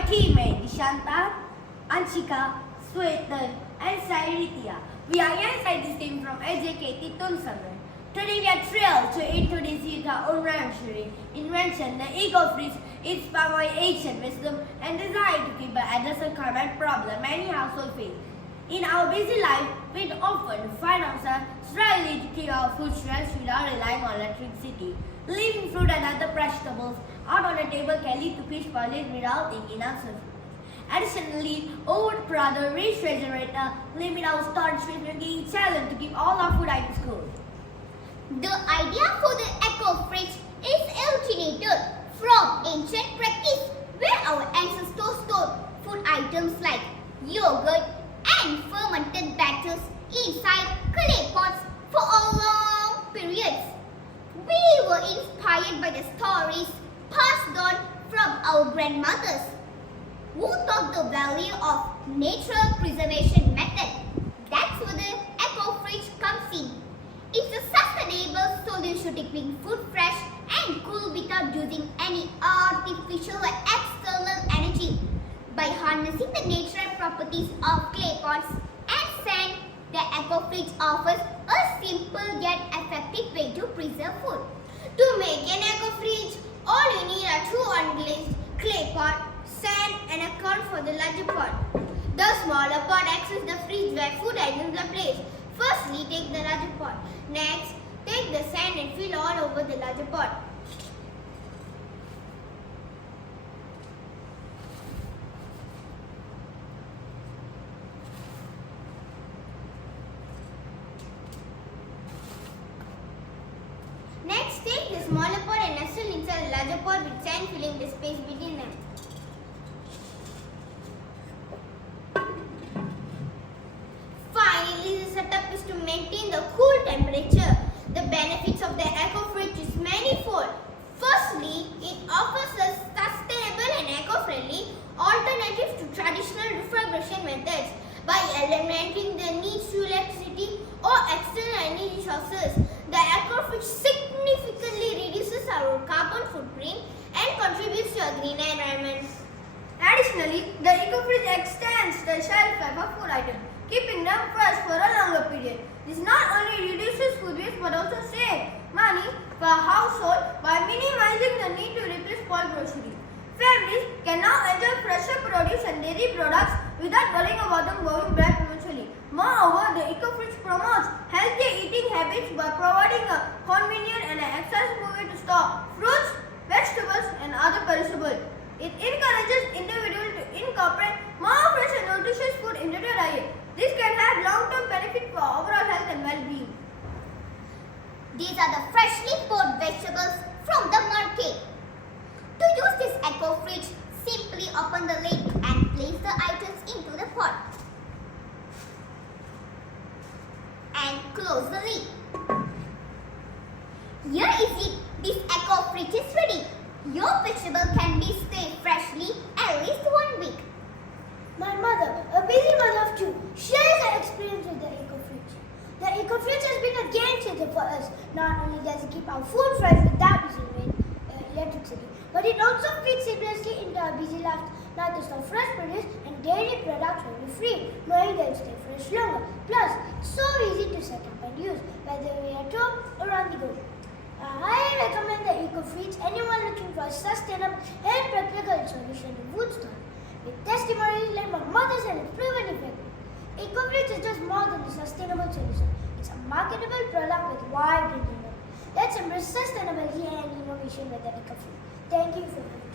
my teammates Dishanta, Anshika, Swetan and Sairithya. We are young scientist team from AJKT Tunsagar. Today we are thrilled to introduce you to our own revolutionary invention, the EcoFridge. It's powered by ancient wisdom and designed to keep address a climate problem many households face. In our busy life, we often find ourselves struggling to keep our food fresh without relying on electricity. Leaving fruit and other vegetables out on the table can lead to fish spoiling without enough surplus. Additionally, overproduced the refrigerator limit our storage space, making it challenge to keep all our food items cool. The idea for the EcoFridge is originated from ancient practice where our ancestors stored food items like yogurt and fermented batters inside clay pots for a long periods. We were inspired by the stories passed on from our grandmothers who taught the value of natural preservation method. That's where the EcoFridge comes in. It's a sustainable solution to keeping food fresh and cool without using any artificial or external energy. By harnessing the natural properties of clay pots and sand, the EcoFridge offers a simple yet effective way to preserve food. To make an EcoFridge, all you need are two unglazed clay pot, sand and a curd for the larger pot. The smaller pot acts as the fridge where food items are placed. Firstly, take the larger pot. Next, take the sand and fill all over the larger pot. Next, take the smaller pot and nestle inside the larger pot with sand filling the space between them. Finally, the setup is to maintain the cool temperature. The benefits of the EcoFridge is manifold. Firstly, it offers a sustainable and eco-friendly alternative to traditional refrigeration methods. By eliminating the need to electricity or external energy sources, the EcoFridge significantly reduces our carbon footprint and contributes to a greener environment. Additionally, the EcoFridge extends the shelf life of food items, keeping them fresh for a longer period. This not only reduces food waste but also saves money for a household by minimizing the need to replace spoiled groceries. Families can now enjoy fresher produce and dairy products without worrying about them going bad eventually. Moreover, the EcoFridge promotes healthy eating habits by providing a convenient and accessible way to store fruits, vegetables, and other perishables. It encourages individuals to incorporate more fresh and nutritious food into their diet. This can have long-term benefit for overall health and well-being. These are the freshly bought vegetables from the market. To use this EcoFridge, simply open the lid and place the items into the pot. And close the lid. Here is it. This EcoFridge is ready. Your vegetable can be stay freshly at least 1 week. My mother, a busy mother of two, shares her experience with the EcoFridge. The EcoFridge has been a game changer for us. Not only does it keep our food fresh without using electricity, but it also fits seamlessly into our busy lives. Now to store fresh produce and dairy products will be free, knowing they'll stay fresh longer. Plus, it's so easy to set up and use, whether we are at home or on the go. I highly recommend the EcoFridge anyone looking for a sustainable and practical solution to food storage. With testimonies like my mother's and its proven effect, EcoFridge is just more than a sustainable solution. It's a marketable product with wide ranging. Let's embrace sustainability and innovation with the EcoFridge. Thank you for listening.